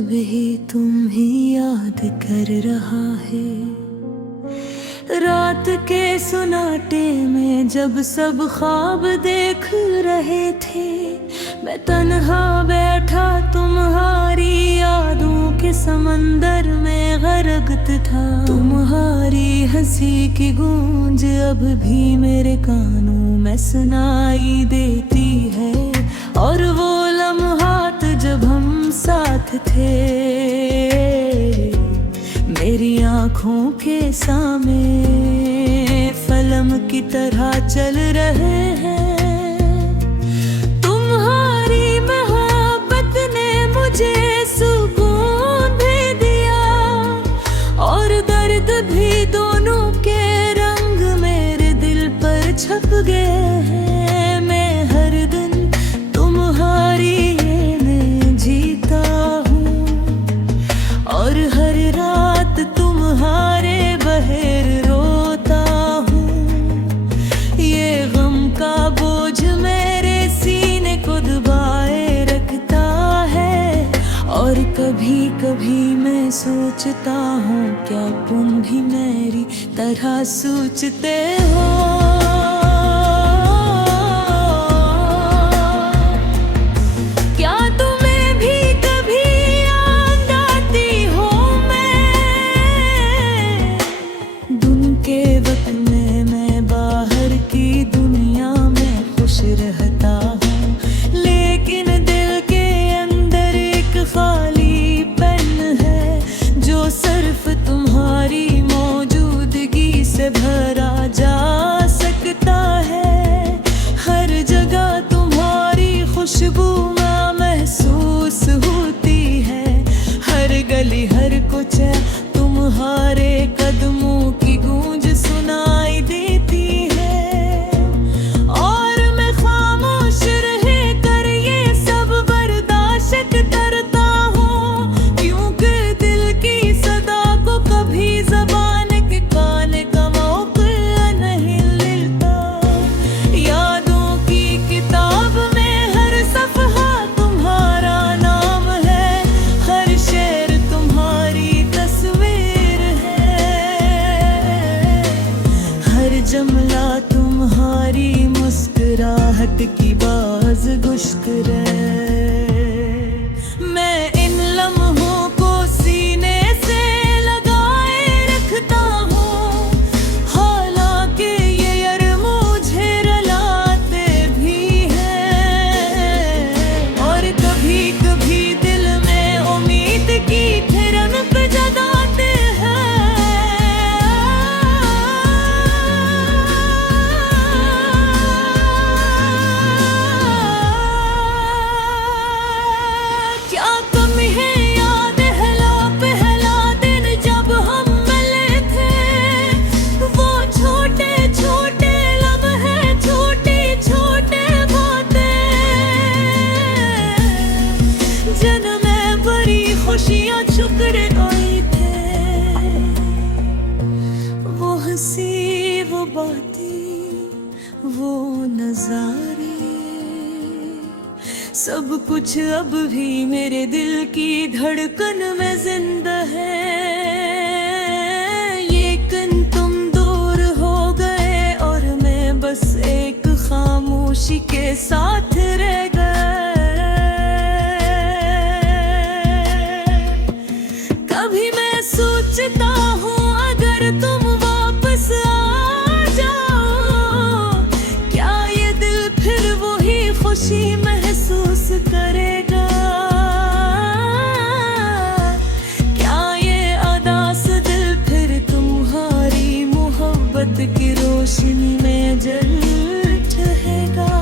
भी तुम ही याद कर रहा है। रात के सुनाटे में जब सब ख्वाब देख रहे थे, मैं तन्हा बैठा तुम्हारी यादों के समंदर में गरकत था। तुम्हारी हंसी की गूंज अब भी मेरे कानों में सुनाई देती है, और वो लम्हात जब हम साथ थे मेरी आँखों के सामने फिल्म की तरह चल रहे हैं। तुम्हारी मोहब्बत ने मुझे सुकून भी दिया, और दर्द भी दोनों के रंग मेरे दिल पर छप गए हैं। मैं हर दिन तुम्हारी में जीता हूँ, और हर रात तुम्हारे बहर रोता हूँ। ये गम का बोझ मेरे सीने को दबाए रखता है, और कभी कभी मैं सोचता हूँ क्या तुम भी मेरी तरह सोचते हो। भरा जा सकता है, हर जगह तुम्हारी खुशबू महसूस होती है। हर गली हर कुछ तुम्हारे कदमों की गूंज सुनाई देती है, और मैं खामोश रह कर ये सब बर्दाश्त करता हूँ, क्योंकि दिल की सदा को कभी ज़बान जमला तुम्हारी मुस्कुराहट की बाज गुश्त रहे। मैं इन लम्हों को सीने से लगाए रखता हूँ, हालांकि ये यार मुझे रुलाते भी हैं, और कभी कभी दिल में उम्मीद की किरण पे जगाते हैं। खुशियाँ छुकरे आई थे, वो हंसी वो बातें वो नजारे, सब कुछ अब भी मेरे दिल की धड़कन में जिंदा है। लेकिन तुम दूर हो गए और मैं बस एक खामोशी के साथ रह गए। सोचता हूँ अगर तुम वापस आ जाओ, क्या ये दिल फिर वही खुशी महसूस करेगा? क्या ये अदास दिल फिर तुम्हारी मोहब्बत की रोशनी में जल उठेगा?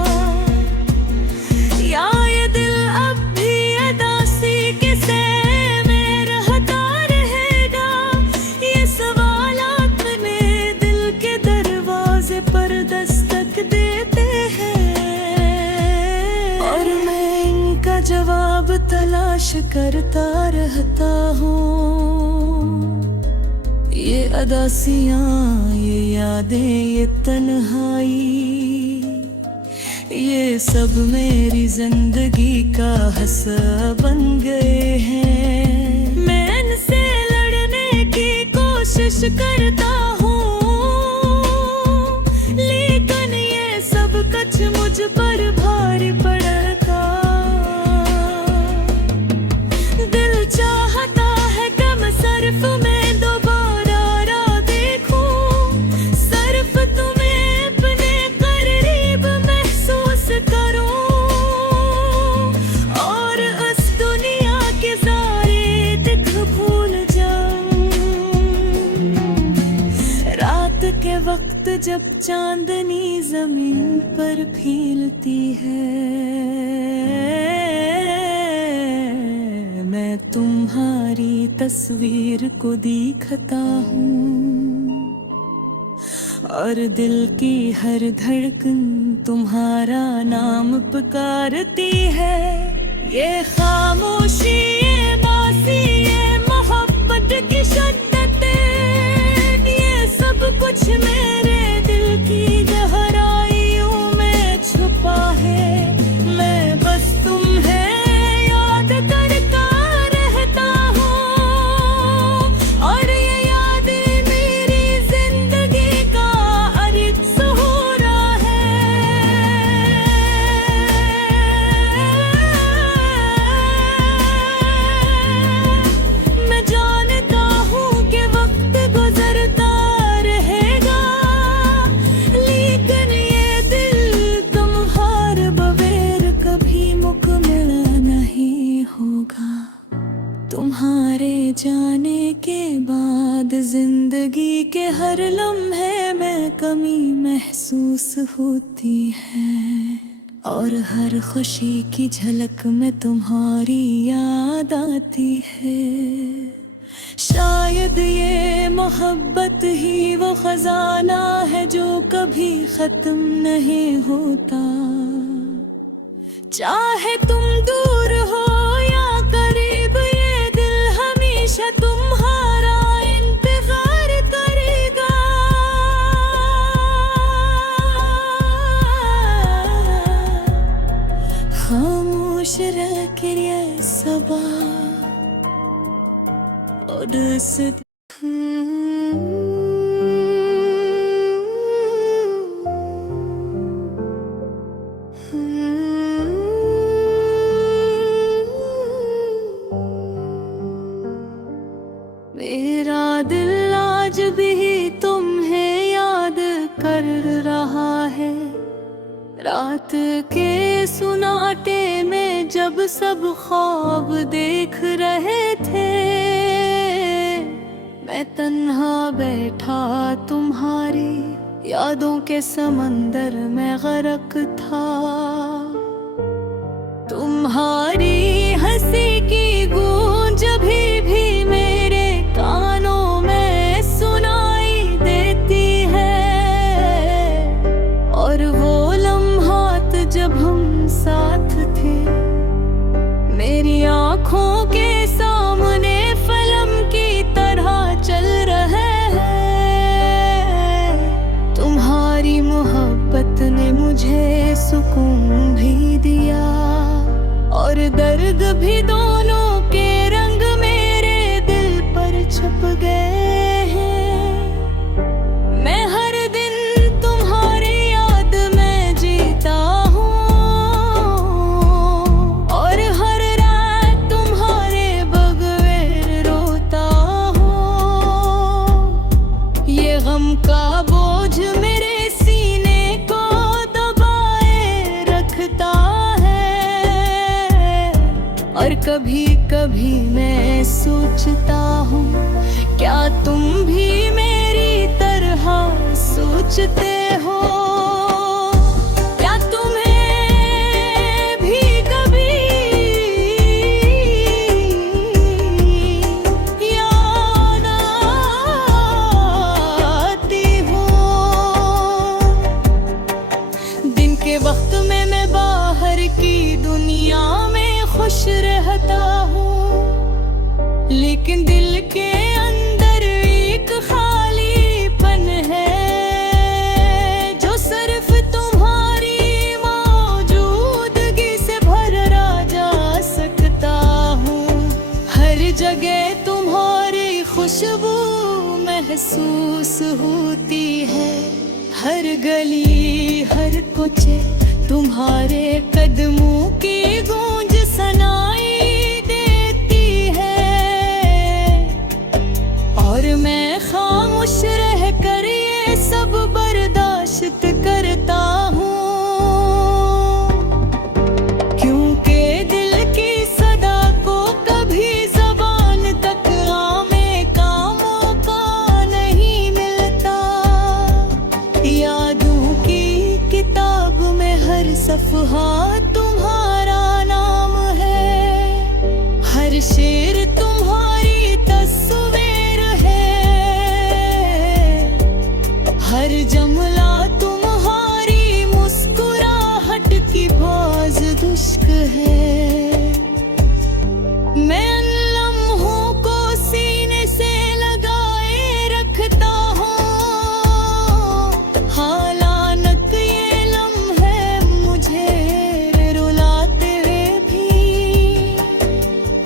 या ये दिल अब भी अदासी के पर दस्तक देते हैं, और मैं इनका जवाब तलाश करता रहता हूँ। ये अदासियाँ ये यादें ये तन्हाई, ये सब मेरी जिंदगी का हिस्सा बन गए हैं। मैं इनसे लड़ने की कोशिश करता हूँ, लेकिन ये सब कुछ मुझ पर भारी पड़ता। दिल चाहता है कम सिर्फ मैं दोबारा राह देखूं, सिर्फ तुम्हें अपने करीब महसूस करूं, और उस दुनिया के सारे दुख भूल जाऊं। रात के वक्त जब चांदनी जमीन पर खिलती है, मैं तुम्हारी तस्वीर को देखता हूँ, और दिल की हर धड़कन तुम्हारा नाम पुकारती है। ये खामोशी, ये बासी, ये मोहब्बत की शिद्दतें, ये सब कुछ मेरे दिल की गहराइयों में छुपा है। मैं बस तुम्हें याद करता रहता हूँ, और ये यादें मेरी जिंदगी का अरिक्स हो रहा है। मैं जानता हूँ कि वक्त गुजरता रहेगा, लेकिन ये दिल तुम्हारे बगैर कभी मुकम्मल नहीं होगा। तुम्हारे जाने के बाद जिंदगी के हर लम्हे में कमी महसूस होती है, और हर खुशी की झलक में तुम्हारी याद आती है। शायद ये मोहब्बत ही वो खजाना है जो कभी खत्म नहीं होता। चाहे तुम दूर हो या करीब, ये दिल हमेशा तुम्हारा इंतजार करेगा। खामोश रह कर ये सबा और मेरा दिल आज भी तुम्हें याद कर रहा है। रात के सुनाटे में जब सब ख्वाब देख रहे थे, मैं तन्हा बैठा तुम्हारी यादों के समंदर में गर्क था। तुम्हारी हंसी की गूंज भी मेरे कानों में सुनाई देती है, और वो लम्हात जब हम साथ थे मेरी आँखों के सामने फिल्म की तरह चल रहे हैं। तुम्हारी मोहब्बत ने मुझे सुकून भी दिया, और दर्द भी दोनों के रंग मेरे दिल पर छप गए हैं। मैं हर दिन तुम्हारी याद में जीता हूँ, और हर रात तुम्हारे बगैर रोता हूँ। ये गम का बोझ मेरे सीने को दबाए रखता है, और कभी कभी मैं सोचता हूँ क्या तुम भी मेरी तरह सोचते हो। क्या तुम्हें भी कभी याद आती हो। दिन के वक्त में मैं बाहर की दुनिया में खुश रहता हूँ, लेकिन दिल के अंदर एक खालीपन है। खुशबू महसूस होती है। हर गली हर कोचे तुम्हारे कदमों की गूंज सुनाई देती है। और मैं खामोश रह कर ये सब बर्दाश्त करता हूँ, क्योंकि दिल की सदा को कभी ज़बान तक आमे का मौका नहीं मिलता। यादों की किताब में हर सफ़हा तुम्हारा नाम है, हर शेर तुम्हारी तस्वीर है, हर जुमला तुम्हारी मुस्कुराहट की बाज़ दुश्क है। मैं इन लम्हों को सीने से लगाए रखता हूँ, हालांकि ये लम्हे मुझे रुलाते हुए भी,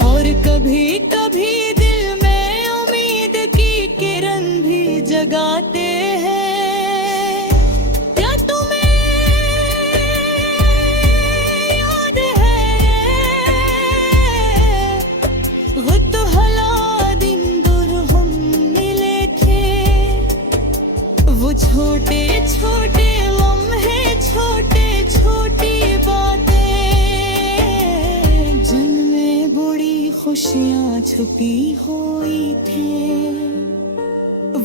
और कभी कभी दिल में उम्मीद की किरण भी जगाते हैं। क्या तुम्हें याद है वो तो हला दिन दूर हम मिले थे, वो छोटे छोटे लम्हे छोटे छोटी बातें जिनमें बड़ी खुशियाँ छुपी हुई थी।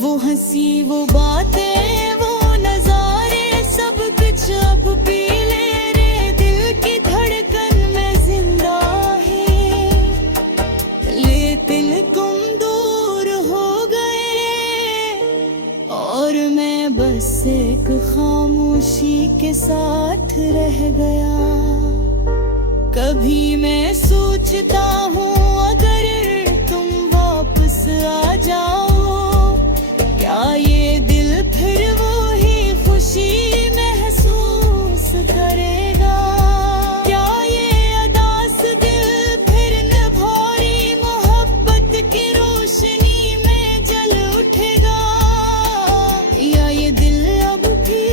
वो हंसी वो बातें वो नजारे सब कुछ अब पी ले रे दिल की धड़कन में जिंदा है। लेकिन तुम दूर हो गए और मैं बस एक खामोशी के साथ रह गया। कभी मैं सोचता हूँ अगर तुम वापस आ जाओ, क्या ये दिल फिर वही खुशी महसूस करेगा? क्या ये अदास दिल फिर निभारी मोहब्बत की रोशनी में जल उठेगा? या ये दिल अब भी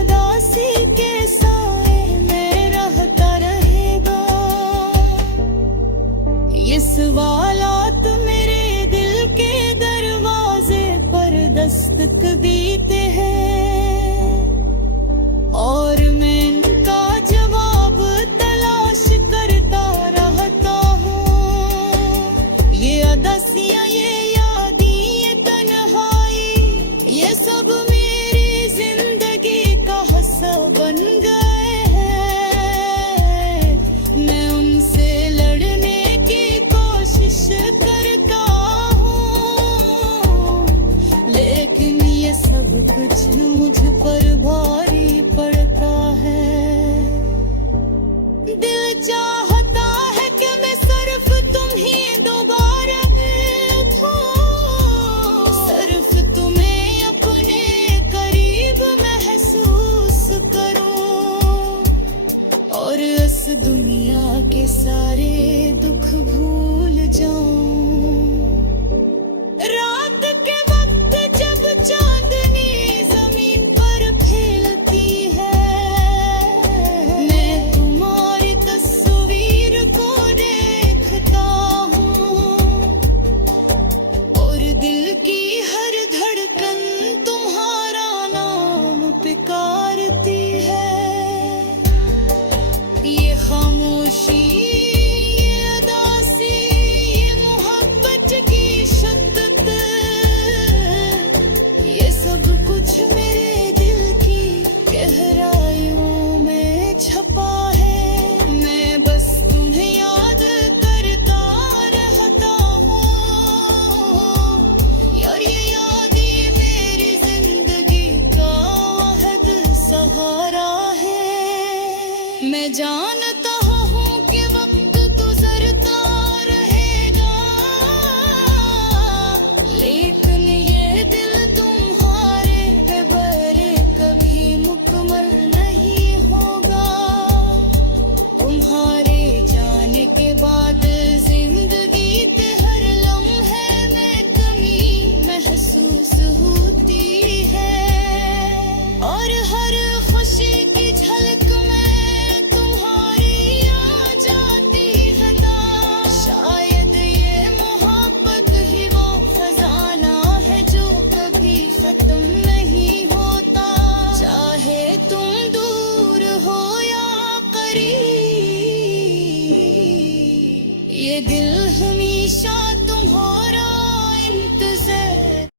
अदासी के साए में रहता रहेगा? ये सवालात मेरे दिल के दरवाजे पर दस्तक देते हैं, और मैं इनका जवाब तलाश करता रहता हूँ। ये अदासियाँ ये यादें ये तन्हाई ये सब मेरी जिंदगी का हिस्सा बन गए हैं। मैं उनसे लड़ने की कोशिश करता हूँ, लेकिन ये सब कुछ मुझ पर भारी पड़ता है। दिल चाहता है कि मैं सिर्फ तुम ही दोबारा देखूं, सिर्फ तुम्हें अपने करीब महसूस करूं, और इस दुनिया के सारे दुख भूल जाऊं। रात के वक्त जब चांदनी जमीन पर फैलती है, मैं तुम्हारी तस्वीर को देखता हूँ, और दिल की